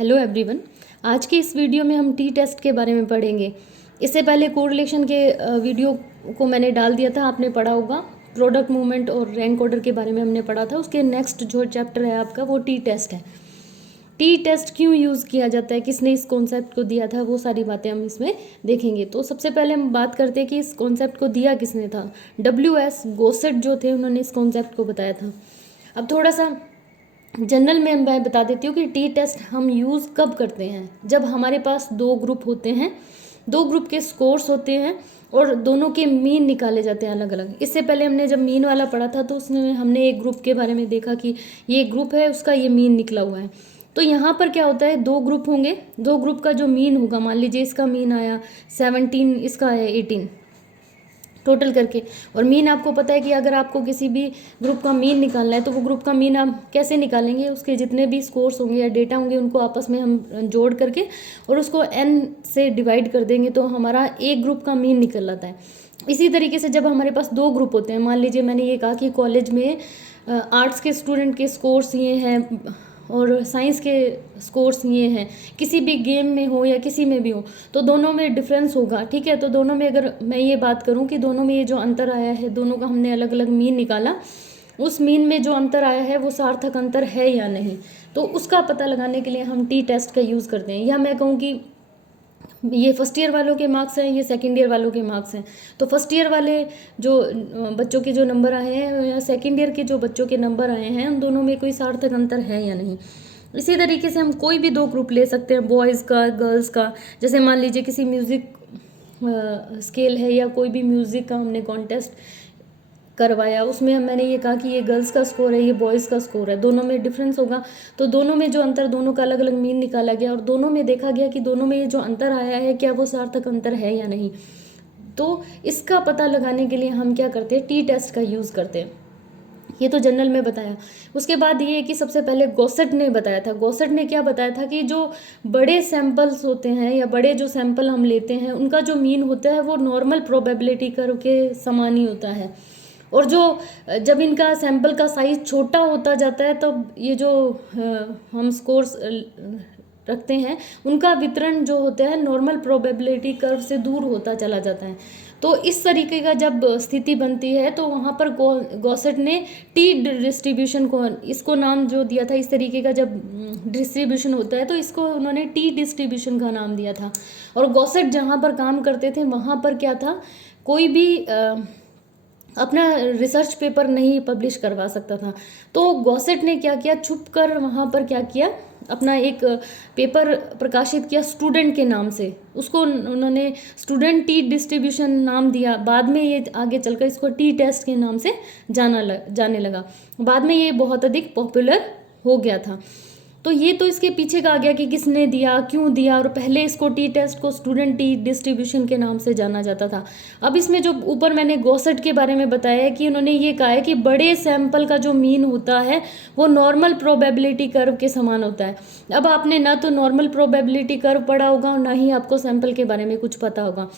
Hello everyone. आज के इस वीडियो में हम टी टेस्ट के बारे में पढ़ेंगे। इससे पहले कोरिलेशन के वीडियो को मैंने डाल दिया था, आपने पढ़ा होगा। प्रोडक्ट मूवमेंट और रैंक ऑर्डर के बारे में हमने पढ़ा था। उसके नेक्स्ट जो चैप्टर है आपका वो टी टेस्ट है। टी टेस्ट क्यों यूज़ किया जाता है, किसने इस कॉन्सेप्ट को दिया था, वो सारी बातें हम इसमें देखेंगे। तो सबसे पहले हम बात करते हैं कि इस कॉन्सेप्ट को दिया किसने था। WS गोसेट जो थे, उन्होंने इस कॉन्सेप्ट को बताया था। अब थोड़ा सा जनरल में मैं बता देती हूँ कि टी टेस्ट हम यूज़ कब करते हैं। जब हमारे पास दो ग्रुप होते हैं, दो ग्रुप के स्कोर्स होते हैं और दोनों के मीन निकाले जाते हैं अलग अलग। इससे पहले हमने जब मीन वाला पढ़ा था तो उसमें हमने एक ग्रुप के बारे में देखा कि ये ग्रुप है, उसका ये मीन निकला हुआ है। तो यहाँ पर क्या होता है, दो ग्रुप होंगे, दो ग्रुप का जो मीन होगा, मान लीजिए इसका मीन आया 17, इसका है 18 टोटल करके। और मीन आपको पता है कि अगर आपको किसी भी ग्रुप का मीन निकालना है तो वो ग्रुप का मीन आप कैसे निकालेंगे, उसके जितने भी स्कोर्स होंगे या डेटा होंगे उनको आपस में हम जोड़ करके और उसको n से डिवाइड कर देंगे तो हमारा एक ग्रुप का मीन निकल आता है। इसी तरीके से जब हमारे पास दो ग्रुप होते हैं, मान लीजिए मैंने ये कहा कि कॉलेज में आर्ट्स के स्टूडेंट के स्कोर्स ये हैं और साइंस के स्कोर्स ये हैं, किसी भी गेम में हो या किसी में भी हो तो दोनों में डिफरेंस होगा। ठीक है, तो दोनों में अगर मैं ये बात करूं कि दोनों में ये जो अंतर आया है, दोनों का हमने अलग अलग मीन निकाला, उस मीन में जो अंतर आया है वो सार्थक अंतर है या नहीं, तो उसका पता लगाने के लिए हम टी टेस्ट का यूज़ करते हैं। या मैं कहूँ कि ये फर्स्ट ईयर वालों के मार्क्स हैं, ये सेकंड ईयर वालों के मार्क्स हैं, तो फर्स्ट ईयर वाले जो बच्चों के जो नंबर आए हैं या सेकंड ईयर के जो बच्चों के नंबर आए हैं, उन दोनों में कोई सार्थक अंतर है या नहीं। इसी तरीके से हम कोई भी दो ग्रुप ले सकते हैं, बॉयज़ का गर्ल्स का। जैसे मान लीजिए किसी म्यूज़िक स्केल है या कोई भी म्यूज़िक का हमने कॉन्टेस्ट करवाया, उसमें मैंने ये कहा कि ये गर्ल्स का स्कोर है, ये बॉयज़ का स्कोर है, दोनों में डिफरेंस होगा। तो दोनों में जो अंतर, दोनों का अलग अलग मीन निकाला गया और दोनों में देखा गया कि दोनों में ये जो अंतर आया है क्या वो सार्थक अंतर है या नहीं। तो इसका पता लगाने के लिए हम क्या करते हैं, टी टेस्ट का यूज़ करते हैं। ये तो जनरल में बताया। उसके बाद ये कि सबसे पहले गोसेट ने बताया था। गोसेट ने क्या बताया था कि जो बड़े सैंपल्स होते हैं या बड़े जो सैंपल हम लेते हैं उनका जो मीन होता है वो नॉर्मल प्रोबेबिलिटी कर्व के समान ही होता है। और जो जब इनका सैंपल का साइज छोटा होता जाता है तब ये जो हम स्कोर्स रखते हैं उनका वितरण जो होता है नॉर्मल प्रोबेबिलिटी कर्व से दूर होता चला जाता है। तो इस तरीके का जब स्थिति बनती है तो वहाँ पर गोसेट ने टी डिस्ट्रीब्यूशन को, इसको नाम जो दिया था, इस तरीके का जब डिस्ट्रीब्यूशन होता है तो इसको उन्होंने टी डिस्ट्रीब्यूशन का नाम दिया था। और गोसेट जहाँ पर काम करते थे वहाँ पर क्या था, कोई भी अपना रिसर्च पेपर नहीं पब्लिश करवा सकता था। तो गोसेट ने क्या किया, छुप कर वहाँ पर क्या किया, अपना एक पेपर प्रकाशित किया स्टूडेंट के नाम से। उसको उन्होंने स्टूडेंट टी डिस्ट्रीब्यूशन नाम दिया। बाद में ये आगे चलकर इसको टी टेस्ट के नाम से जाने लगा। बाद में ये बहुत अधिक पॉपुलर हो गया था। तो ये तो इसके पीछे का आ गया कि किसने दिया, क्यों दिया, और पहले इसको टी टेस्ट को स्टूडेंट टी डिस्ट्रीब्यूशन के नाम से जाना जाता था। अब इसमें जो ऊपर मैंने गोसेट के बारे में बताया है कि उन्होंने ये कहा है कि बड़े सैंपल का जो मीन होता है वो नॉर्मल प्रोबेबिलिटी कर्व के समान होता है। अब आपने ना तो नॉर्मल प्रोबेबिलिटी कर्व पढ़ा होगा और ना ही आपको सैंपल के बारे में कुछ पता होगा।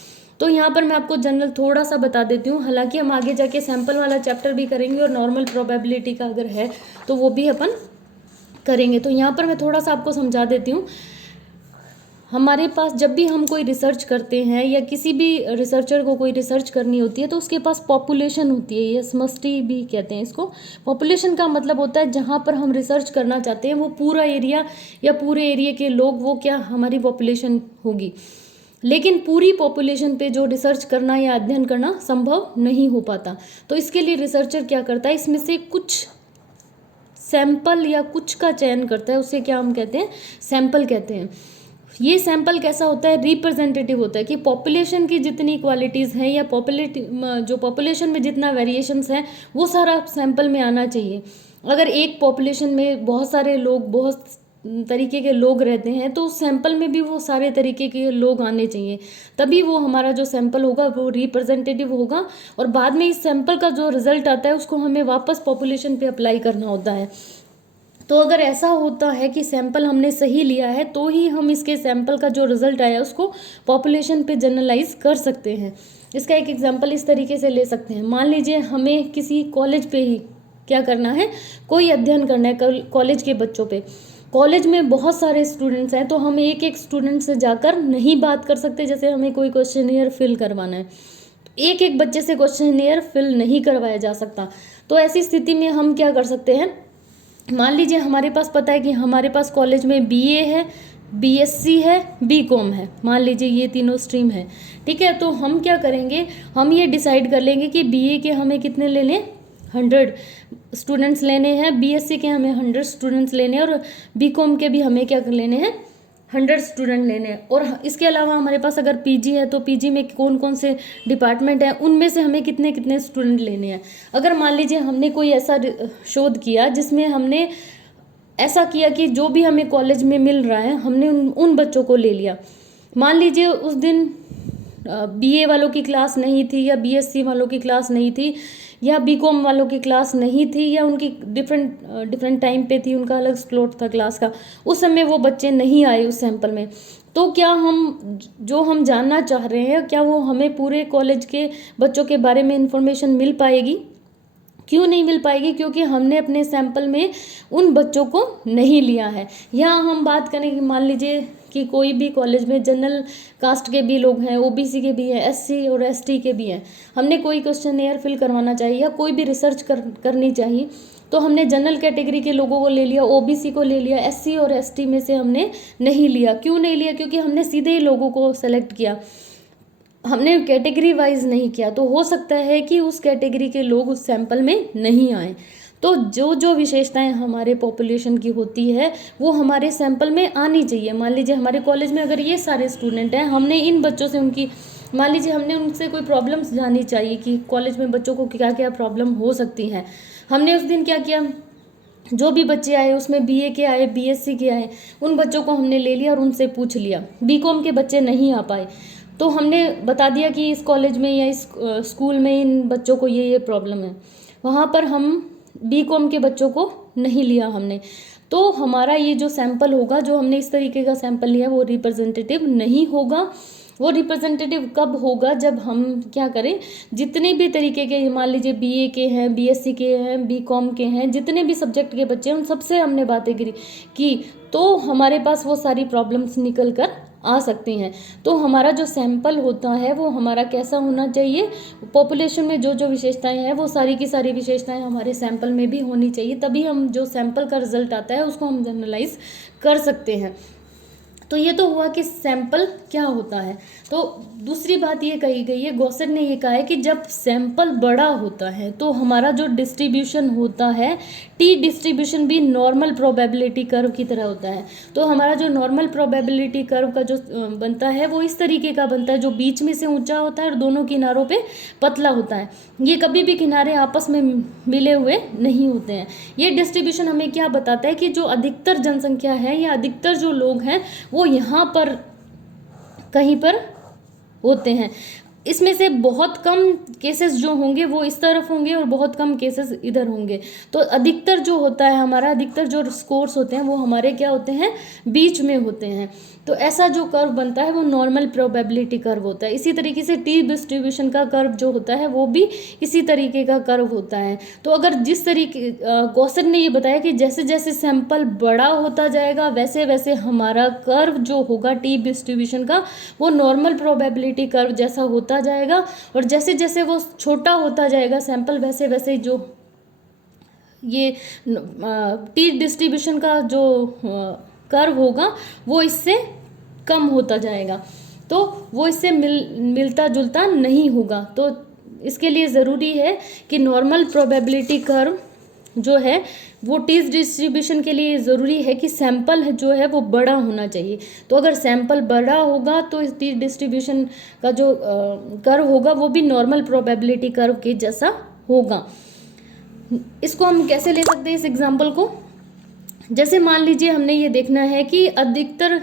तो यहाँ पर मैं आपको जनरल थोड़ा सा बता देती हूँ। हालांकि हम आगे जाके सैंपल वाला चैप्टर भी करेंगे और नॉर्मल प्रोबेबिलिटी का अगर है तो वो भी अपन करेंगे। तो यहाँ पर मैं थोड़ा सा आपको समझा देती हूँ। हमारे पास जब भी हम कोई रिसर्च करते हैं या किसी भी रिसर्चर को कोई रिसर्च करनी होती है तो उसके पास पॉपुलेशन होती है, ये समष्टि भी कहते हैं इसको। पॉपुलेशन का मतलब होता है जहाँ पर हम रिसर्च करना चाहते हैं वो पूरा एरिया या पूरे एरिया के लोग, वो क्या हमारी पॉपुलेशन होगी। लेकिन पूरी पॉपुलेशन पे जो रिसर्च करना या अध्ययन करना संभव नहीं हो पाता। तो इसके लिए रिसर्चर क्या करता है, इसमें से कुछ सैंपल या कुछ का चयन करता है, उसे क्या हम कहते हैं, सैंपल कहते हैं। ये सैंपल कैसा होता है, रिप्रेजेंटेटिव होता है कि पॉपुलेशन की जितनी क्वालिटीज़ हैं या जो पॉपुलेशन में जितना वेरिएशंस हैं वो सारा सैंपल में आना चाहिए। अगर एक पॉपुलेशन में बहुत सारे लोग, बहुत तरीके के लोग रहते हैं तो उस सैंपल में भी वो सारे तरीके के लोग आने चाहिए, तभी वो हमारा जो सैंपल होगा वो रिप्रेजेंटेटिव होगा। और बाद में इस सैंपल का जो रिजल्ट आता है उसको हमें वापस पॉपुलेशन पे अप्लाई करना होता है। तो अगर ऐसा होता है कि सैंपल हमने सही लिया है तो ही हम इसके सैंपल का जो रिजल्ट आया उसको पॉपुलेशन पे जनरलाइज कर सकते हैं। इसका एक एग्जांपल इस तरीके से ले सकते हैं। मान लीजिए हमें किसी कॉलेज पे ही क्या करना है, कोई अध्ययन करना है कॉलेज के बच्चों पे। कॉलेज में बहुत सारे स्टूडेंट्स हैं, तो हम एक एक स्टूडेंट से जाकर नहीं बात कर सकते। जैसे हमें कोई क्वेश्चनियर फिल करवाना है, एक एक बच्चे से क्वेश्चनियर फिल नहीं करवाया जा सकता। तो ऐसी स्थिति में हम क्या कर सकते हैं, मान लीजिए हमारे पास पता है कि हमारे पास कॉलेज में बीए है, बीएससी है, बीकॉम है, मान लीजिए ये तीनों स्ट्रीम है, ठीक है। तो हम क्या करेंगे, हम ये डिसाइड कर लेंगे कि बीए के हमें कितने लेने, 100 स्टूडेंट्स लेने हैं, बीएससी के हमें 100 स्टूडेंट्स लेने हैं, और बीकॉम के भी हमें क्या लेने हैं, 100 स्टूडेंट लेने हैं। और इसके अलावा हमारे पास अगर पीजी है तो पीजी में कौन कौन से डिपार्टमेंट हैं, उनमें से हमें कितने कितने स्टूडेंट लेने हैं। अगर मान लीजिए हमने कोई ऐसा शोध किया जिसमें हमने ऐसा किया कि जो भी हमें कॉलेज में मिल रहा है हमने उन बच्चों को ले लिया। मान लीजिए उस दिन बीए वालों की क्लास नहीं थी, या बीएससी वालों की क्लास नहीं थी, या बीकॉम वालों की क्लास नहीं थी, या उनकी डिफरेंट टाइम पे थी, उनका अलग स्लॉट था क्लास का, उस समय वो बच्चे नहीं आए उस सैंपल में। तो क्या हम जानना चाह रहे हैं, क्या वो हमें पूरे कॉलेज के बच्चों के बारे में इंफॉर्मेशन मिल पाएगी? क्यों नहीं मिल पाएगी? क्योंकि हमने अपने सैंपल में उन बच्चों को नहीं लिया है। यहाँ हम बात करें कि मान लीजिए कि कोई भी कॉलेज में जनरल कास्ट के भी लोग हैं, ओबीसी के भी हैं, एससी और एसटी के भी हैं, हमने कोई क्वेश्चनियर फिल करवाना चाहिए या कोई भी रिसर्च करनी चाहिए, तो हमने जनरल कैटेगरी के लोगों को ले लिया, ओबीसी को ले लिया, एससी और एसटी में से हमने नहीं लिया। क्यों नहीं लिया? क्योंकि हमने सीधे ही लोगों को सेलेक्ट किया, हमने कैटेगरी वाइज नहीं किया। तो हो सकता है कि उस कैटेगरी के लोग उस सैंपल में नहीं आए। तो जो जो विशेषताएं हमारे पॉपुलेशन की होती है वो हमारे सैंपल में आनी चाहिए। मान लीजिए हमारे कॉलेज में अगर ये सारे स्टूडेंट हैं, हमने इन बच्चों से उनकी, मान लीजिए हमने उनसे कोई प्रॉब्लम्स जाननी चाहिए कि कॉलेज में बच्चों को क्या क्या प्रॉब्लम हो सकती हैं। हमने उस दिन क्या किया, जो भी बच्चे आए उसमें बीए के आए, बीएससी के आए, उन बच्चों को हमने ले लिया और उनसे पूछ लिया। बीकॉम के बच्चे नहीं आ पाए तो हमने बता दिया कि इस कॉलेज में या इस स्कूल में इन बच्चों को ये प्रॉब्लम है। वहाँ पर हम बीकॉम के बच्चों को नहीं लिया हमने। तो हमारा ये जो सैंपल होगा, जो हमने इस तरीके का सैंपल लिया, वो रिप्रेजेंटेटिव नहीं होगा। वो रिप्रेजेंटेटिव कब होगा? जब हम क्या करें, जितने भी तरीके के, मान लीजिए बीए के हैं, बीएससी के हैं, बीकॉम के हैं, जितने भी सब्जेक्ट के बच्चे हैं उन सबसे हमने बातें की, तो हमारे पास वो सारी प्रॉब्लम्स निकल कर आ सकती हैं। तो हमारा जो सैंपल होता है वो हमारा कैसा होना चाहिए, पॉपुलेशन में जो जो विशेषताएं हैं वो सारी की सारी विशेषताएं हमारे सैंपल में भी होनी चाहिए, तभी हम जो सैंपल का रिजल्ट आता है उसको हम जनरलाइज कर सकते हैं। तो ये तो हुआ कि सैंपल क्या होता है। तो दूसरी बात ये कही गई है, गॉसेट ने ये कहा है कि जब सैंपल बड़ा होता है तो हमारा जो डिस्ट्रीब्यूशन होता है, टी डिस्ट्रीब्यूशन भी नॉर्मल प्रोबेबिलिटी कर्व की तरह होता है। तो हमारा जो नॉर्मल प्रोबेबिलिटी कर्व का जो बनता है वो इस तरीके का बनता है, जो बीच में से ऊंचा होता है और दोनों किनारों पे पतला होता है। ये कभी भी किनारे आपस में मिले हुए नहीं होते हैं। ये डिस्ट्रीब्यूशन हमें क्या बताता है कि जो अधिकतर जनसंख्या है या अधिकतर जो लोग हैं वो यहाँ पर कहीं पर होते हैं। इसमें से बहुत कम केसेस जो होंगे वो इस तरफ होंगे और बहुत कम केसेस इधर होंगे। तो अधिकतर जो होता है हमारा, अधिकतर जो स्कोर्स होते हैं वो हमारे क्या होते हैं, बीच में होते हैं। तो ऐसा जो कर्व बनता है वो नॉर्मल प्रोबेबिलिटी कर्व होता है। इसी तरीके से टी डिस्ट्रीब्यूशन का कर्व जो होता है वो भी इसी तरीके का कर्व होता है। तो अगर जिस तरीके गॉसेट ने ये बताया कि जैसे जैसे सैंपल बड़ा होता जाएगा वैसे वैसे हमारा कर्व जो होगा टी डिस्ट्रीब्यूशन का वो नॉर्मल प्रोबेबिलिटी कर्व जैसा होता जाएगा, और जैसे जैसे वो छोटा होता जाएगा सैंपल वैसे वैसे जो ये टी डिस्ट्रीब्यूशन का जो कर्व होगा वो इससे कम होता जाएगा। तो वो इससे मिलता जुलता नहीं होगा। तो इसके लिए ज़रूरी है कि नॉर्मल प्रोबेबिलिटी कर्व जो है वो टी डिस्ट्रीब्यूशन के लिए ज़रूरी है कि सैंपल जो है वो बड़ा होना चाहिए। तो अगर सैंपल बड़ा होगा तो इस टी डिस्ट्रीब्यूशन का जो कर्व होगा वो भी नॉर्मल प्रोबेबिलिटी कर्व के जैसा होगा। इसको हम कैसे ले सकते हैं इस एग्जांपल को? जैसे मान लीजिए हमने ये देखना है कि अधिकतर,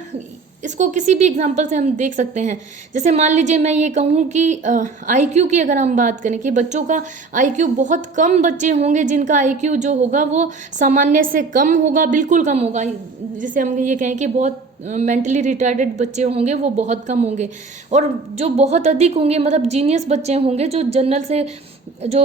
इसको किसी भी एग्जांपल से हम देख सकते हैं। जैसे मान लीजिए मैं ये कहूँ कि आईक्यू की अगर हम बात करें कि बच्चों का आईक्यू, बहुत कम बच्चे होंगे जिनका आईक्यू जो होगा वो सामान्य से कम होगा, बिल्कुल कम होगा। जिसे हम ये कहें कि बहुत मेंटली रिटार्डेड बच्चे होंगे वो बहुत कम होंगे, और जो बहुत अधिक होंगे मतलब जीनियस बच्चे होंगे जो जनरल से जो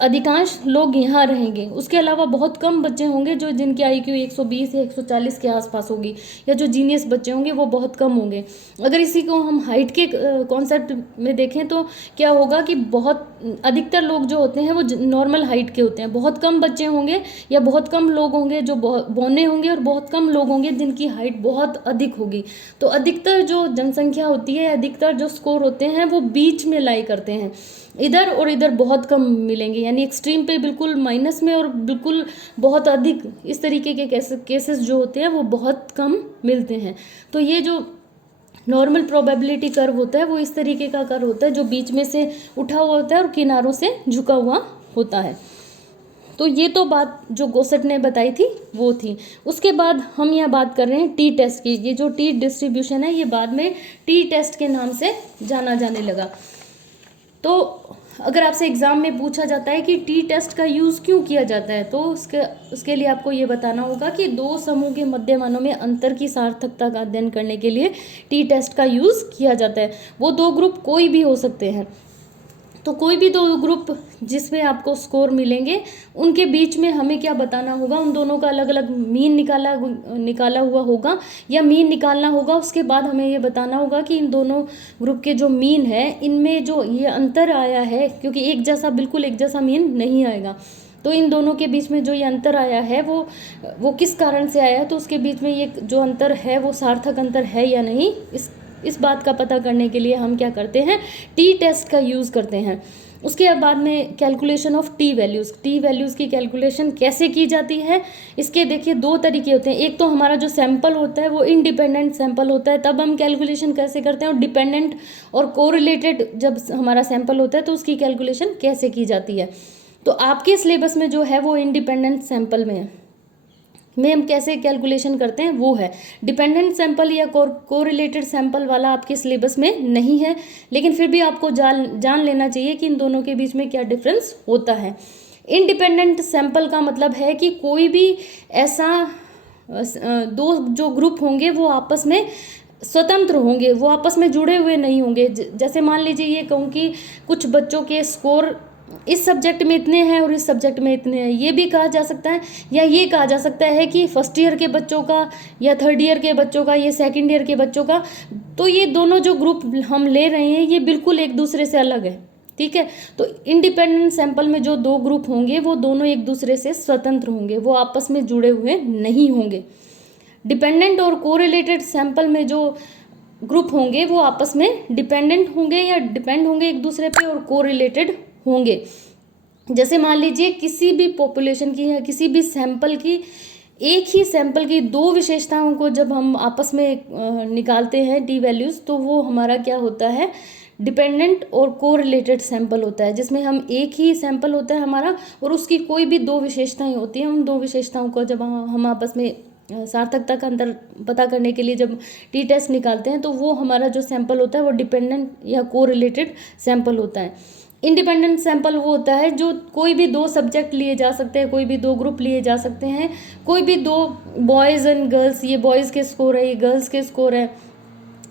अधिकांश लोग यहाँ रहेंगे। उसके अलावा बहुत कम बच्चे होंगे जो जिनकी IQ 120 या 140 के आसपास होगी, या जो जीनियस बच्चे होंगे वो बहुत कम होंगे। अगर इसी को हम हाइट के कॉन्सेप्ट में देखें तो क्या होगा कि बहुत अधिकतर लोग जो होते हैं वो नॉर्मल हाइट के होते हैं, बहुत कम बच्चे होंगे या बहुत कम लोग होंगे जो बौने होंगे, और बहुत कम लोग होंगे जिनकी हाइट बहुत अधिक होगी। तो अधिकतर जो जनसंख्या होती है, अधिकतर जो स्कोर होते हैं वो बीच में लाई करते हैं, इधर और इधर बहुत कम मिलेंगे, यानी एक्सट्रीम पे बिल्कुल माइनस में और बिल्कुल बहुत अधिक, इस तरीके के केसेस जो होते हैं वो बहुत कम मिलते हैं। तो ये जो नॉर्मल प्रोबेबिलिटी कर्व होता है वो इस तरीके का कर्व होता है जो बीच में से उठा हुआ होता है और किनारों से झुका हुआ होता है। तो ये तो बात जो गोसेट ने बताई थी वो थी। उसके बाद हम यहाँ बात कर रहे हैं टी टेस्ट की। ये जो टी डिस्ट्रीब्यूशन है ये बाद में टी टेस्ट के नाम से जाना जाने लगा। तो अगर आपसे एग्ज़ाम में पूछा जाता है कि टी टेस्ट का यूज़ क्यों किया जाता है, तो उसके लिए आपको ये बताना होगा कि दो समूह के मध्यमानों में अंतर की सार्थकता का अध्ययन करने के लिए टी टेस्ट का यूज़ किया जाता है। वो दो ग्रुप कोई भी हो सकते हैं, तो कोई भी दो ग्रुप जिसमें आपको स्कोर मिलेंगे उनके बीच में हमें क्या बताना होगा, उन दोनों का अलग अलग मीन निकाला हुआ होगा या मीन निकालना होगा। उसके बाद हमें ये बताना होगा कि इन दोनों ग्रुप के जो मीन है इनमें जो ये अंतर आया है, क्योंकि एक जैसा बिल्कुल एक जैसा मीन नहीं आएगा, तो इन दोनों के बीच में जो ये अंतर आया है वो किस कारण से आया है, तो उसके बीच में ये जो अंतर है वो सार्थक अंतर है या नहीं, इस बात का पता करने के लिए हम क्या करते हैं, टी टेस्ट का यूज़ करते हैं। उसके बाद में कैलकुलेशन ऑफ टी वैल्यूज़ की कैलकुलेशन कैसे की जाती है, इसके देखिए दो तरीके होते हैं। एक तो हमारा जो सैंपल होता है वो इंडिपेंडेंट सैंपल होता है, तब हम कैलकुलेशन कैसे करते हैं, और डिपेंडेंट और कोरिलेटेड जब हमारा सैंपल होता है तो उसकी कैलकुलेशन कैसे की जाती है। तो आपके सिलेबस में जो है वो इंडिपेंडेंट सैंपल में हम कैसे कैलकुलेशन करते हैं वो है। डिपेंडेंट सैंपल या कोरिलेटेड सैंपल वाला आपके सिलेबस में नहीं है, लेकिन फिर भी आपको जान लेना चाहिए कि इन दोनों के बीच में क्या डिफरेंस होता है। इंडिपेंडेंट सैंपल का मतलब है कि कोई भी ऐसा दो जो ग्रुप होंगे वो आपस में स्वतंत्र होंगे, वो आपस में जुड़े हुए नहीं होंगे। जैसे मान लीजिए ये कहूँ कि कुछ बच्चों के स्कोर इस सब्जेक्ट में इतने हैं और इस सब्जेक्ट में इतने हैं, ये भी कहा जा सकता है, या ये कहा जा सकता है कि फर्स्ट ईयर के बच्चों का या थर्ड ईयर के बच्चों का, ये सेकंड ईयर के बच्चों का, तो ये दोनों जो ग्रुप हम ले रहे हैं ये बिल्कुल एक दूसरे से अलग है, ठीक है। तो इंडिपेंडेंट सैंपल में जो दो ग्रुप होंगे वो दोनों एक दूसरे से स्वतंत्र होंगे, वो आपस में जुड़े हुए नहीं होंगे। डिपेंडेंट और कोरिलेटेड सैंपल में जो ग्रुप होंगे वो आपस में डिपेंडेंट होंगे या डिपेंड होंगे एक दूसरे पे और कोरिलेटेड होंगे। जैसे मान लीजिए किसी भी पॉपुलेशन की या किसी भी सैंपल की, एक ही सैंपल की दो विशेषताओं को जब हम आपस में निकालते हैं टी वैल्यूज़, तो वो हमारा क्या होता है, डिपेंडेंट और कोरिलेटेड सैंपल होता है, जिसमें हम एक ही सैंपल होता है हमारा और उसकी कोई भी दो विशेषताएं होती हैं। उन दो विशेषताओं को जब हम आपस में सार्थकता का अंतर पता करने के लिए जब टी टेस्ट निकालते हैं तो वो हमारा जो सैंपल होता है वो डिपेंडेंट या कोरिलेटेड सैंपल होता है। इंडिपेंडेंट सैंपल वो होता है जो कोई भी दो सब्जेक्ट लिए जा सकते हैं, कोई भी दो ग्रुप लिए जा सकते हैं, कोई भी दो बॉयज़ एंड गर्ल्स, ये बॉयज़ के स्कोर है, ये गर्ल्स के स्कोर है,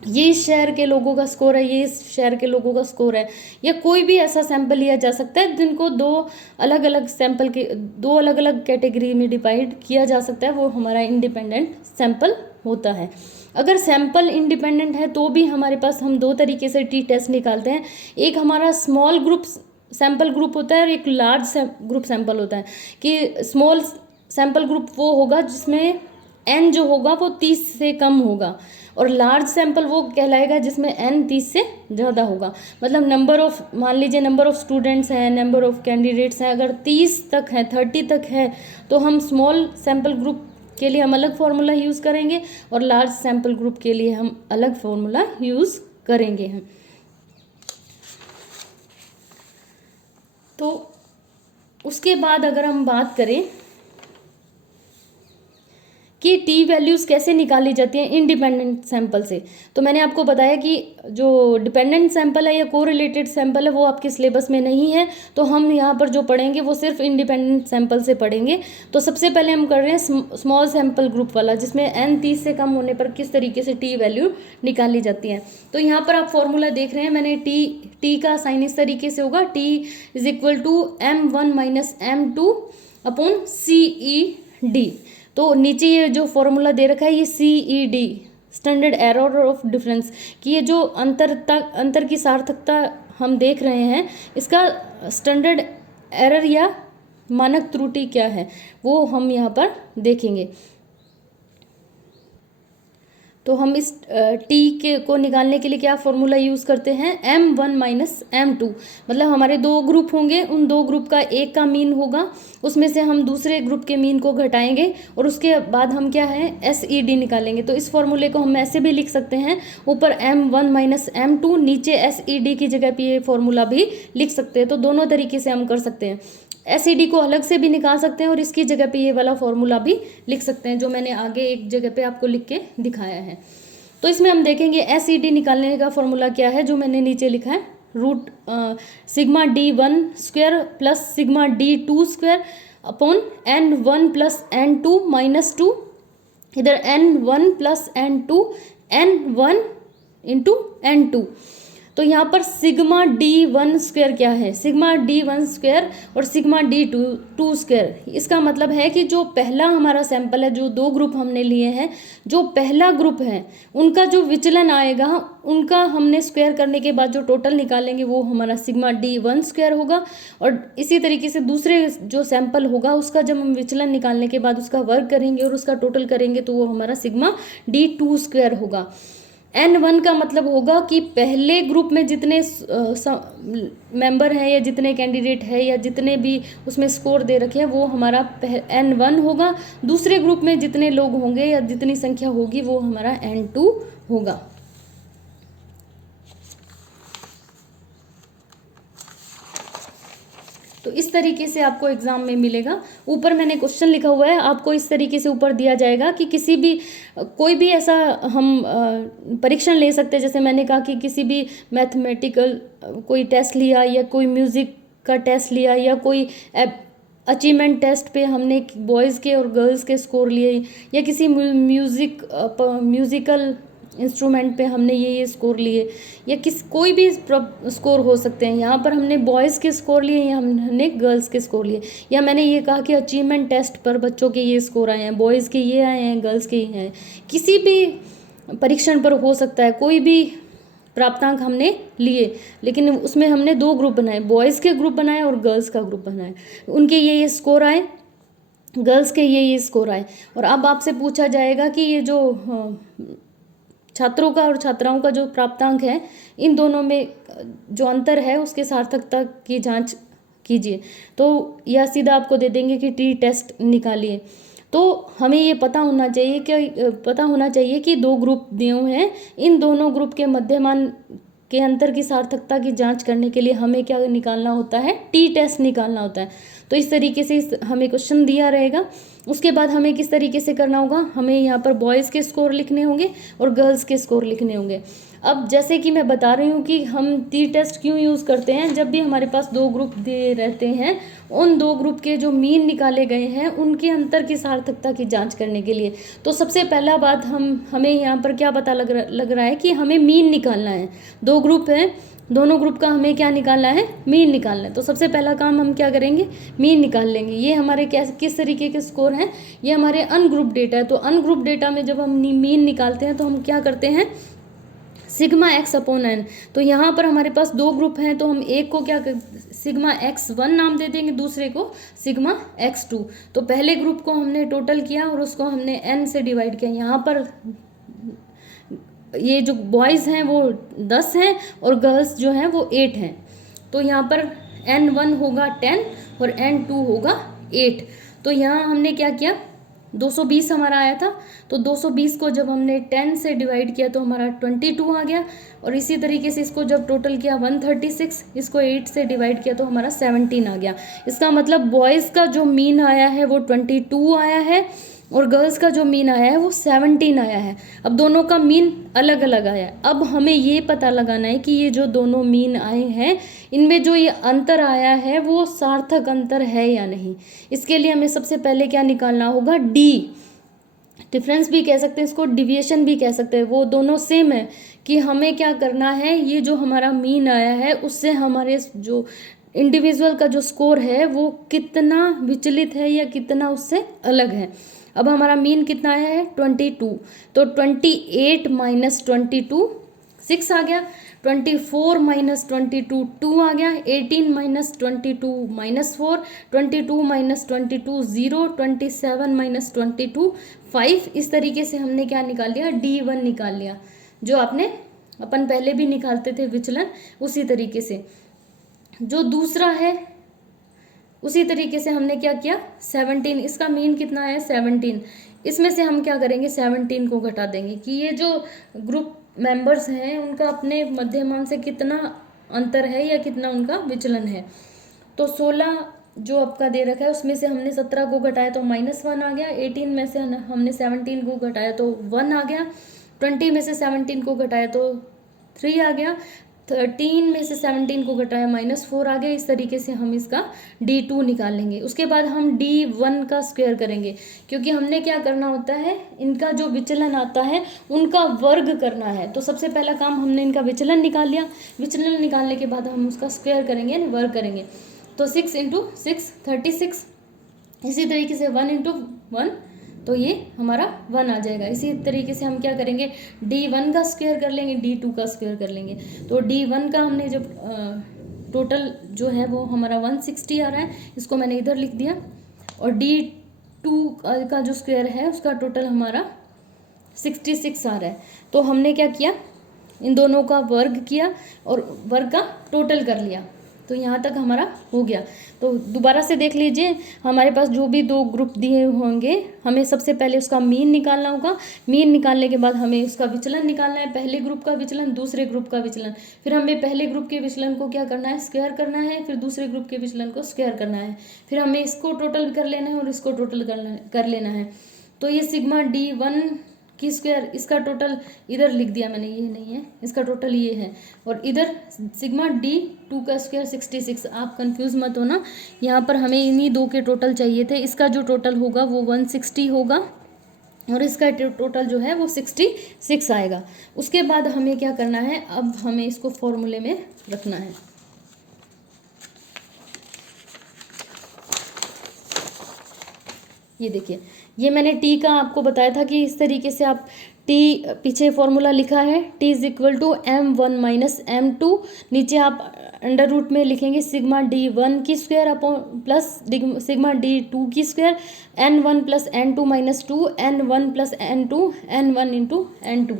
ये इस शहर के लोगों का स्कोर है, ये इस शहर के लोगों का स्कोर है, या कोई भी ऐसा सैंपल लिया जा सकता है जिनको दो अलग अलग सैंपल के दो अलग अलग कैटेगरी में डिवाइड किया जा सकता है, वो हमारा इंडिपेंडेंट सैंपल होता है। अगर सैंपल इंडिपेंडेंट है तो भी हमारे पास हम दो तरीके से टी टेस्ट निकालते हैं। एक हमारा स्मॉल ग्रुप सैंपल ग्रुप होता है और एक लार्ज ग्रुप सैंपल होता है। कि स्मॉल सैंपल ग्रुप वो होगा जिसमें n जो होगा वो 30 से कम होगा, और लार्ज सैंपल वो कहलाएगा जिसमें n 30 से ज़्यादा होगा। मतलब नंबर ऑफ, मान लीजिए नंबर ऑफ स्टूडेंट्स हैं, नंबर ऑफ कैंडिडेट्स हैं, अगर 30 तक है, 30 तक है, तो हम स्मॉल सैंपल ग्रुप के लिए हम अलग फार्मूला यूज़ करेंगे और लार्ज सैंपल ग्रुप के लिए हम अलग फार्मूला यूज़ करेंगे हम। तो उसके बाद अगर हम बात करें कि टी वैल्यूज़ कैसे निकाली जाती हैं इंडिपेंडेंट सैंपल से। तो मैंने आपको बताया कि जो डिपेंडेंट सैंपल है या कोरिलेटेड सैंपल है वो आपके सिलेबस में नहीं है, तो हम यहाँ पर जो पढ़ेंगे वो सिर्फ इंडिपेंडेंट सैंपल से पढ़ेंगे। तो सबसे पहले हम कर रहे हैं स्मॉल सैंपल ग्रुप वाला, जिसमें n 30 से कम होने पर किस तरीके से टी वैल्यू निकाली जाती है। तो यहाँ पर आप फॉर्मूला देख रहे हैं, मैंने टी का साइन इस तरीके से होगा, t is equal to m1 minus m2 upon CED। तो नीचे ये जो फॉर्मूला दे रखा है ये CED, standard error of difference, कि ये जो अंतर की सार्थकता हम देख रहे हैं, इसका स्टैंडर्ड एरर या मानक त्रुटि क्या है वो हम यहाँ पर देखेंगे। तो हम इस टी को निकालने के लिए क्या फॉर्मूला यूज़ करते हैं, m1 माइनस m2, मतलब हमारे दो ग्रुप होंगे, उन दो ग्रुप का एक का मीन होगा, उसमें से हम दूसरे ग्रुप के मीन को घटाएंगे और उसके बाद हम क्या है SED निकालेंगे। तो इस फॉर्मूले को हम ऐसे भी लिख सकते हैं, ऊपर m1 माइनस m2, नीचे SED की जगह पे ये फॉर्मूला भी लिख सकते हैं। तो दोनों तरीके से हम कर सकते हैं, SED को अलग से भी निकाल सकते हैं और इसकी जगह पे ये वाला फॉर्मूला भी लिख सकते हैं, जो मैंने आगे एक जगह पे आपको लिख के दिखाया है। तो इसमें हम देखेंगे SED निकालने का फॉर्मूला क्या है, जो मैंने नीचे लिखा है, root sigma D1 square plus sigma D2 square upon N1 plus N2 minus 2, इधर N1 plus N2 N1 into N2। तो यहाँ पर सिग्मा D1 स्क्वायर क्या है, सिग्मा D1 स्क्वायर और सिग्मा D2 स्क्वायर, इसका मतलब है कि जो पहला हमारा सैंपल है, जो दो ग्रुप हमने लिए हैं, जो पहला ग्रुप है उनका जो विचलन आएगा उनका हमने स्क्वायर करने के बाद जो टोटल निकालेंगे वो हमारा सिग्मा D1 स्क्वायर होगा। और इसी तरीके से दूसरे जो सैंपल होगा उसका जब हम विचलन निकालने के बाद उसका वर्ग करेंगे और उसका टोटल करेंगे तो वो हमारा सिग्मा D2 स्क्वायर होगा। N1 का मतलब होगा कि पहले ग्रुप में जितने मेंबर हैं या जितने कैंडिडेट है या जितने भी उसमें स्कोर दे रखे हैं वो हमारा N1 होगा, दूसरे ग्रुप में जितने लोग होंगे या जितनी संख्या होगी वो हमारा N2 होगा। तो इस तरीके से आपको एग्जाम में मिलेगा। ऊपर मैंने क्वेश्चन लिखा हुआ है, आपको इस तरीके से ऊपर दिया जाएगा कि किसी भी कोई भी ऐसा हम परीक्षण ले सकते हैं, जैसे मैंने कहा कि किसी भी मैथमेटिकल कोई टेस्ट लिया या कोई म्यूज़िक का टेस्ट लिया या कोई अचीवमेंट टेस्ट पे हमने बॉयज़ के और गर्ल्स के स्कोर लिए, या किसी म्यूज़िकल इंस्ट्रूमेंट पे हमने ये स्कोर लिए, या कोई भी स्कोर हो सकते हैं। यहाँ पर हमने बॉयज़ के स्कोर लिए या हमने गर्ल्स के स्कोर लिए, या मैंने ये कहा कि अचीवमेंट टेस्ट पर बच्चों के ये स्कोर आए हैं, बॉयज़ के ये आए हैं, गर्ल्स के ये हैं, किसी भी परीक्षण पर हो सकता है, कोई भी प्राप्तांक हमने लिए, लेकिन उसमें हमने दो ग्रुप बनाए, बॉयज़ के ग्रुप बनाए और गर्ल्स का ग्रुप बनाए, उनके ये स्कोर आए, गर्ल्स के ये स्कोर आए। और अब आपसे पूछा जाएगा कि ये जो छात्रों का और छात्राओं का जो प्राप्तांक है, इन दोनों में जो अंतर है उसके सार्थकता की जांच कीजिए। तो यह सीधा आपको दे देंगे कि टी टेस्ट निकालिए। तो हमें ये पता होना चाहिए कि दो ग्रुप दिए हुए हैं, इन दोनों ग्रुप के मध्यमान के अंतर की सार्थकता की जांच करने के लिए हमें क्या निकालना होता है, टी टेस्ट निकालना होता है। तो इस तरीके से हमें क्वेश्चन दिया रहेगा। उसके बाद हमें किस तरीके से करना होगा, हमें यहाँ पर बॉयज़ के स्कोर लिखने होंगे और गर्ल्स के स्कोर लिखने होंगे। अब जैसे कि मैं बता रही हूँ कि हम टी टेस्ट क्यों यूज़ करते हैं, जब भी हमारे पास दो ग्रुप दिए रहते हैं, उन दो ग्रुप के जो मीन निकाले गए हैं उनके अंतर की सार्थकता की जांच करने के लिए। तो सबसे पहला बात हमें यहाँ पर क्या पता लग रहा है कि हमें मीन निकालना है। दो ग्रुप हैं, दोनों ग्रुप का हमें क्या निकालना है, मीन निकालना है। तो सबसे पहला काम हम क्या करेंगे, मीन निकाल लेंगे। ये हमारे किस तरीके के स्कोर हैं, ये हमारे अनग्रुप डेटा है। तो अनग्रुप डेटा में जब हम मीन निकालते हैं तो हम क्या करते हैं, सिग्मा एक्स अपॉन एन। तो यहाँ पर हमारे पास दो ग्रुप हैं, तो हम एक को क्या सिग्मा x1 नाम दे देंगे, दूसरे को सिग्मा x2। तो पहले ग्रुप को हमने टोटल किया और उसको हमने n से डिवाइड किया। यहाँ पर ये जो बॉयज़ हैं वो 10 हैं और गर्ल्स जो हैं वो 8 हैं। तो यहाँ पर n1 होगा 10 और n2 होगा 8। तो यहाँ हमने क्या किया, 220 हमारा आया था, तो 220 को जब हमने 10 से डिवाइड किया तो हमारा 22 आ गया। और इसी तरीके से इसको जब टोटल किया 136, इसको 8 से डिवाइड किया तो हमारा 17 आ गया। इसका मतलब बॉयज़ का जो मीन आया है वो 22 आया है और गर्ल्स का जो मीन आया है वो 17 आया है। अब दोनों का मीन अलग अलग आया है। अब हमें ये पता लगाना है कि ये जो दोनों मीन आए हैं इनमें जो ये अंतर आया है वो सार्थक अंतर है या नहीं। इसके लिए हमें सबसे पहले क्या निकालना होगा, डी। डिफरेंस भी कह सकते हैं इसको, डिविएशन भी कह सकते हैं, वो दोनों सेम है। कि हमें क्या करना है, ये जो हमारा मीन आया है उससे हमारे जो इंडिविजुअल का जो स्कोर है वो कितना विचलित है या कितना उससे अलग है। अब हमारा मीन कितना आया है 22, तो 28 माइनस 22 6 आ गया, 24 माइनस 22 2 आ गया, 18 माइनस 22 माइनस 4, 22 माइनस 22 0, 27 माइनस 22 5। इस तरीके से हमने क्या निकाल लिया, D1 निकाल लिया, जो अपन पहले भी निकालते थे विचलन उसी तरीके से। जो दूसरा है उसी तरीके से हमने क्या किया 17, इसका मीन कितना है 17, इसमें से हम क्या करेंगे 17 को घटा देंगे कि ये जो ग्रुप मेंबर्स हैं उनका अपने मध्यमान से कितना अंतर है या कितना उनका विचलन है। तो 16 जो आपका दे रखा है उसमें से हमने 17 को घटाया तो -1 आ गया, 18 में से हमने 17 को घटाया तो 1 आ गया, 20 में से 17 को घटाया तो 3 आ गया, 13 में से 17 को घटाया -4 आ गया। इस तरीके से हम इसका D2 निकाल लेंगे। उसके बाद हम D1 का स्क्वायर करेंगे, क्योंकि हमने क्या करना होता है, इनका जो विचलन आता है उनका वर्ग करना है। तो सबसे पहला काम हमने इनका विचलन निकाल लिया, विचलन निकालने के बाद हम उसका स्क्वायर करेंगे यानी वर्ग करेंगे। तो 6 × 6 36, इसी तरीके से 1 × 1 तो ये हमारा 1 आ जाएगा। इसी तरीके से हम क्या करेंगे D1 का स्क्वायर कर लेंगे, D2 का स्क्वायर कर लेंगे। तो D1 का हमने जब टोटल जो है वो हमारा 160 आ रहा है, इसको मैंने इधर लिख दिया, और D2 का जो स्क्वायर है उसका टोटल हमारा 66 आ रहा है। तो हमने क्या किया, इन दोनों का वर्ग किया और वर्ग का टोटल कर लिया। तो यहाँ तक हमारा हो गया। तो दोबारा से देख लीजिए, हमारे पास जो भी दो ग्रुप दिए होंगे हमें सबसे पहले उसका मीन निकालना होगा। मीन निकालने के बाद हमें उसका विचलन निकालना है, पहले ग्रुप का विचलन, दूसरे ग्रुप का विचलन। फिर हमें पहले ग्रुप के विचलन को क्या करना है, स्क्वायर करना है, फिर दूसरे ग्रुप के विचलन को स्क्वायर करना है, फिर हमें इसको टोटल कर लेना है और इसको टोटल कर लेना है। तो ये सिग्मा D1 की स्क्वायर, इसका टोटल इधर लिख दिया मैंने, ये नहीं है, इसका टोटल ये है, और इधर सिग्मा D2 का स्क्वायर 66। आप कंफ्यूज मत होना, यहाँ पर हमें इन्हीं दो के टोटल चाहिए थे। इसका जो टोटल होगा वो 160 होगा और इसका टोटल जो है वो 66 आएगा। उसके बाद हमें क्या करना है, अब हमें इसको फॉर्मूले में रखना है। ये देखिए, ये मैंने टी का आपको बताया था कि इस तरीके से आप टी, पीछे फॉर्मूला लिखा है T = M1 - M2, नीचे आप अंडर रूट में लिखेंगे सिग्मा D1 की square upon plus sigma D2 की square, N1 + N2 - 2, N1 + N2, N1 × N2।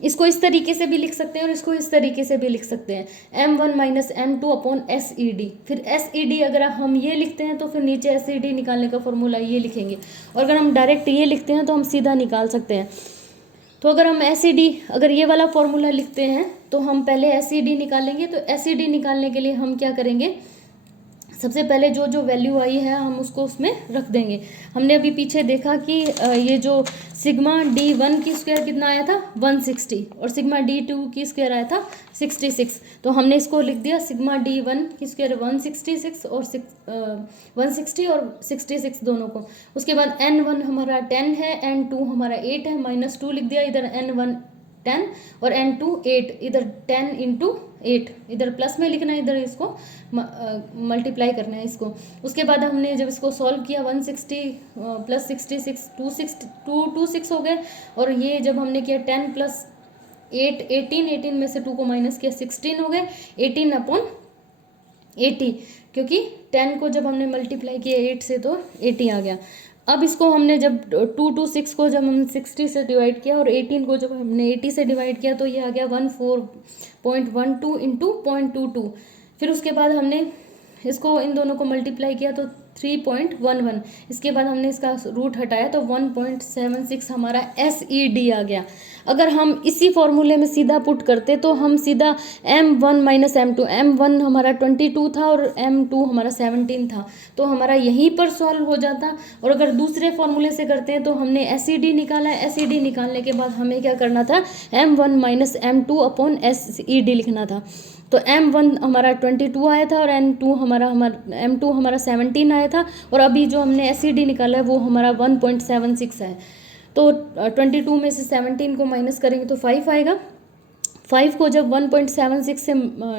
इसको इस तरीके से भी लिख सकते हैं और इसको इस तरीके से भी लिख सकते हैं, M1 - M2 अपॉन SED। फिर SED अगर हम ये लिखते हैं तो फिर नीचे SED निकालने का फॉर्मूला ये लिखेंगे, और अगर हम डायरेक्ट ये लिखते हैं तो हम सीधा निकाल सकते हैं। तो अगर हम SED, अगर ये वाला फॉर्मूला लिखते हैं तो हम पहले SED निकालेंगे। तो SED निकालने के लिए हम क्या करेंगे, सबसे पहले जो जो वैल्यू आई है हम उसको उसमें रख देंगे। हमने अभी पीछे देखा कि ये जो सिग्मा D1 की स्क्वायर कितना आया था 160 और सिग्मा D2 की स्क्वायर आया था 66। तो हमने इसको लिख दिया सिग्मा D1 की स्क्वायर 166 और 160 और 66 दोनों को। उसके बाद N1 हमारा 10 है, N2 हमारा 8 है, -2 लिख दिया, इधर N1 10 और N2 8, इधर 10 × 8, इधर प्लस में लिखना है, इधर इसको मल्टीप्लाई करना है इसको। उसके बाद हमने जब इसको सॉल्व किया 160 + 66 226 हो गए, और ये जब हमने किया 10 + 8 18 में से 2 को माइनस किया 16 हो गए, 18/80, क्योंकि 10 को जब हमने मल्टीप्लाई किया 8 से तो 80 आ गया। अब इसको हमने जब 226 को जब हम 60 से डिवाइड किया और 18 को जब हमने 80 से डिवाइड किया तो ये आ गया 14.12 × 0.22। फिर उसके बाद हमने इसको इन दोनों को मल्टीप्लाई किया तो 3.11। इसके बाद हमने इसका रूट हटाया तो 1.76 हमारा SED आ गया। अगर हम इसी फॉर्मूले में सीधा पुट करते तो हम सीधा M1 माइनस M1 हमारा 22 था और M2 हमारा 17 था, तो हमारा यहीं पर सॉल्व हो जाता। और अगर दूसरे फॉर्मूले से करते हैं तो हमने SED निकाला, SED निकालने के बाद हमें क्या करना था, M1 minus M2 upon SED लिखना था। तो M1 हमारा 22 आया था और M2 हमारा 17 आया था, और अभी जो हमने SED निकाला है वो हमारा 1.76 है। तो 22 में से 17 को माइनस करेंगे तो 5 आएगा। 5 को जब 1.76 से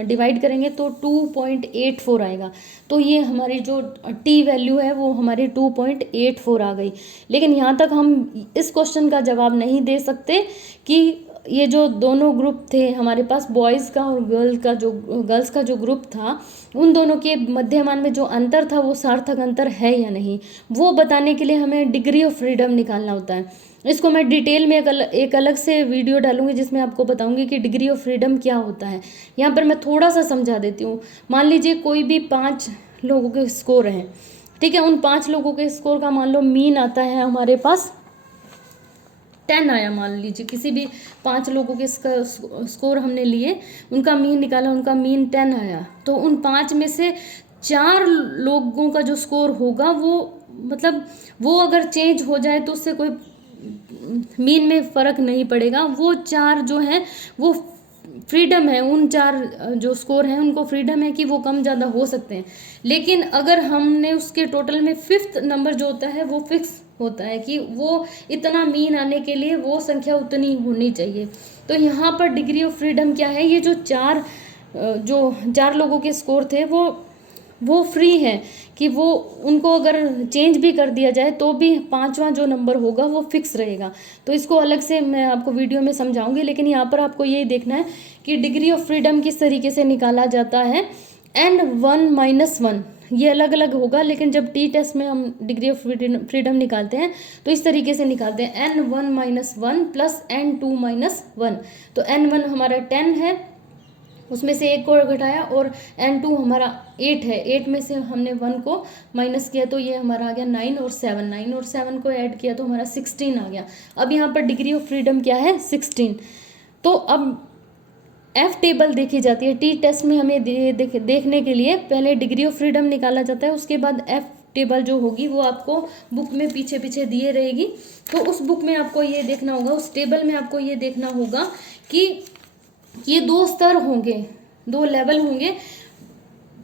डिवाइड करेंगे तो 2.84 आएगा। तो ये हमारी जो टी वैल्यू है वो हमारी 2.84 आ गई। लेकिन यहाँ तक हम इस क्वेश्चन का जवाब नहीं दे सकते कि ये जो दोनों ग्रुप थे हमारे पास, बॉयज़ का और गर्ल्स का जो ग्रुप था, उन दोनों के मध्यमान में जो अंतर था वो सार्थक अंतर है या नहीं, वो बताने के लिए हमें डिग्री ऑफ फ्रीडम निकालना होता है। इसको मैं डिटेल में एक अलग से वीडियो डालूंगी जिसमें आपको बताऊंगी कि डिग्री ऑफ फ्रीडम क्या होता है। यहाँ पर मैं थोड़ा सा समझा देती हूँ। मान लीजिए कोई भी 5 लोगों के स्कोर हैं, ठीक है। उन 5 लोगों के स्कोर का मान लो मीन आता है हमारे पास 10 आया। मान लीजिए किसी भी 5 लोगों के स्कोर हमने लिए, उनका मीन निकाला, उनका मीन 10 आया। तो उन 5 में से 4 लोगों का जो स्कोर होगा वो मतलब वो अगर चेंज हो जाए तो उससे कोई मीन में फ़र्क नहीं पड़ेगा। वो 4 जो हैं वो फ्रीडम है, उन 4 जो स्कोर हैं उनको फ्रीडम है कि वो कम ज़्यादा हो सकते हैं। लेकिन अगर हमने उसके टोटल में 5th नंबर जो होता है वो फिक्स होता है कि वो इतना मीन आने के लिए वो संख्या उतनी होनी चाहिए। तो यहाँ पर डिग्री ऑफ फ्रीडम क्या है, ये जो 4 लोगों के स्कोर थे वो फ्री है कि वो उनको अगर चेंज भी कर दिया जाए तो भी 5वां जो नंबर होगा वो फिक्स रहेगा। तो इसको अलग से मैं आपको वीडियो में समझाऊंगी, लेकिन यहाँ पर आपको यही देखना है कि डिग्री ऑफ फ्रीडम किस तरीके से निकाला जाता है। N1 माइनस 1 ये अलग अलग होगा, लेकिन जब टी टेस्ट में हम डिग्री ऑफ फ्रीडम निकालते हैं तो इस तरीके से निकालते हैं N1 minus 1 plus N2 minus 1। तो N1 हमारा 10 है, उसमें से 1 को घटाया, और N2 हमारा 8 है, 8 में से हमने 1 को माइनस किया तो ये हमारा आ गया 9 और 7 को ऐड किया तो हमारा 16 आ गया। अब यहाँ पर डिग्री ऑफ फ्रीडम क्या है, 16। तो अब F टेबल देखी जाती है टी टेस्ट में। हमें देखने के लिए पहले डिग्री ऑफ फ्रीडम निकाला जाता है, उसके बाद F टेबल जो होगी वो आपको बुक में पीछे पीछे दिए रहेगी। तो उस बुक में आपको ये देखना होगा, उस टेबल में आपको ये देखना होगा कि ये 2 स्तर होंगे, 2 लेवल होंगे,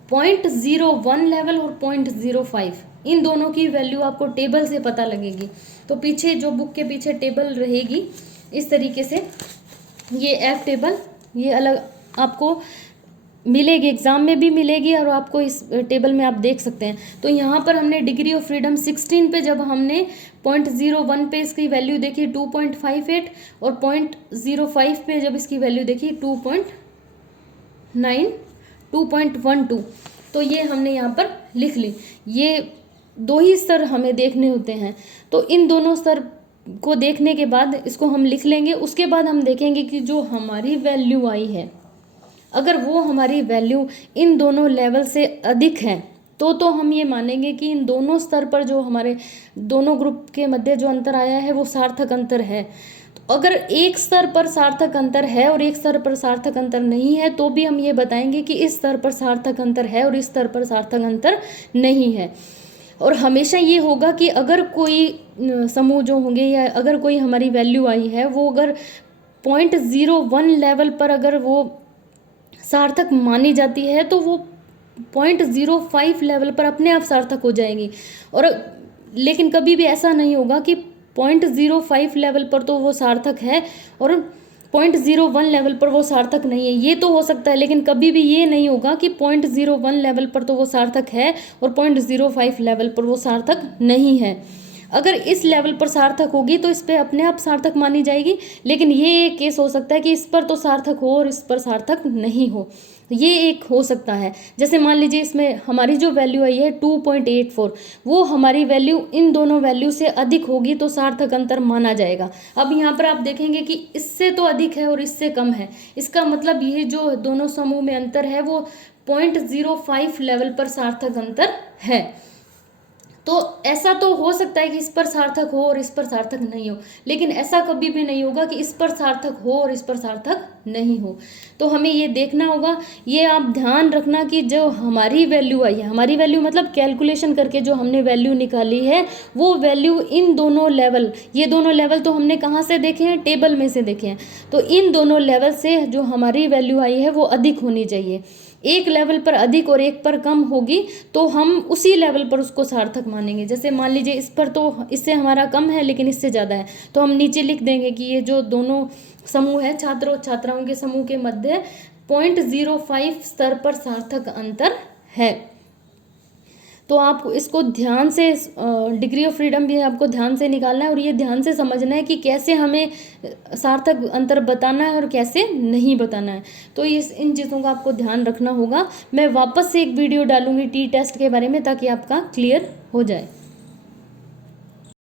0.01 लेवल और 0.05। इन दोनों की वैल्यू आपको टेबल से पता लगेगी। तो पीछे जो बुक के पीछे टेबल रहेगी इस तरीके से, ये F टेबल ये अलग आपको मिलेगी, एग्जाम में भी मिलेगी और आपको इस टेबल में आप देख सकते हैं। तो यहाँ पर हमने डिग्री ऑफ फ्रीडम 16 पे जब हमने 0.01 पे इसकी वैल्यू देखी 2.58 और 0.05 पे जब इसकी वैल्यू देखी 2.12, तो ये हमने यहाँ पर लिख ली। ये 2 ही स्तर हमें देखने होते हैं। तो इन दोनों स्तर को देखने के बाद इसको हम लिख लेंगे। उसके बाद हम देखेंगे कि जो हमारी वैल्यू आई है, अगर वो हमारी वैल्यू इन दोनों लेवल से अधिक है तो हम ये मानेंगे कि इन दोनों स्तर पर जो हमारे दोनों ग्रुप के मध्य जो अंतर आया है वो सार्थक अंतर है। तो अगर एक स्तर पर सार्थक अंतर है और एक स्तर पर सार्थक अंतर नहीं है तो भी हम ये बताएंगे कि इस स्तर पर सार्थक अंतर है और इस स्तर पर सार्थक अंतर नहीं है। और हमेशा ये होगा कि अगर कोई समूह जो होंगे या अगर कोई हमारी वैल्यू आई है वो अगर 0.01 लेवल पर अगर वो सार्थक मानी जाती है तो वो 0.05 लेवल पर अपने आप सार्थक हो जाएगी। और लेकिन कभी भी ऐसा नहीं होगा कि 0.05 लेवल पर तो वो सार्थक है और 0.01 लेवल पर वो सार्थक नहीं है। ये तो हो सकता है, लेकिन कभी भी ये नहीं होगा कि 0.01 लेवल पर तो वो सार्थक है और 0.05 लेवल पर वो सार्थक नहीं है। अगर इस लेवल पर सार्थक होगी तो इस पर अपने आप सार्थक मानी जाएगी, लेकिन ये एक केस हो सकता है कि इस पर तो सार्थक हो और इस पर सार्थक नहीं हो। ये एक हो सकता है। जैसे मान लीजिए इसमें हमारी जो वैल्यू आई है 2.84, वो हमारी वैल्यू इन दोनों वैल्यू से अधिक होगी तो सार्थक अंतर माना जाएगा। अब यहाँ पर आप देखेंगे कि इससे तो अधिक है और इससे कम है, इसका मतलब ये जो दोनों समूह में अंतर है वो 0.05 लेवल पर सार्थक अंतर है। तो ऐसा तो हो सकता है कि इस पर सार्थक हो और इस पर सार्थक नहीं हो, लेकिन ऐसा कभी भी नहीं होगा कि इस पर सार्थक हो और इस पर सार्थक नहीं हो। तो हमें ये देखना होगा, ये आप ध्यान रखना कि जो हमारी वैल्यू आई है, हमारी वैल्यू मतलब कैलकुलेशन करके जो हमने वैल्यू निकाली है, वो वैल्यू इन दोनों लेवल, ये दोनों लेवल तो हमने कहाँ से देखे हैं, टेबल में से देखे हैं, तो इन दोनों लेवल से जो हमारी वैल्यू आई है वो अधिक होनी चाहिए। एक लेवल पर अधिक और एक पर कम होगी तो हम उसी लेवल पर उसको सार्थक मानेंगे। जैसे मान लीजिए इस पर तो इससे हमारा कम है लेकिन इससे ज़्यादा है, तो हम नीचे लिख देंगे कि ये जो दोनों समूह है, छात्रों छात्राओं के समूह के मध्य 0.05 स्तर पर सार्थक अंतर है। तो आप इसको ध्यान से, डिग्री ऑफ फ्रीडम भी आपको ध्यान से निकालना है और ये ध्यान से समझना है कि कैसे हमें सार्थक अंतर बताना है और कैसे नहीं बताना है। तो इन चीज़ों का आपको ध्यान रखना होगा। मैं वापस से एक वीडियो डालूंगी टी टेस्ट के बारे में ताकि आपका क्लियर हो जाए।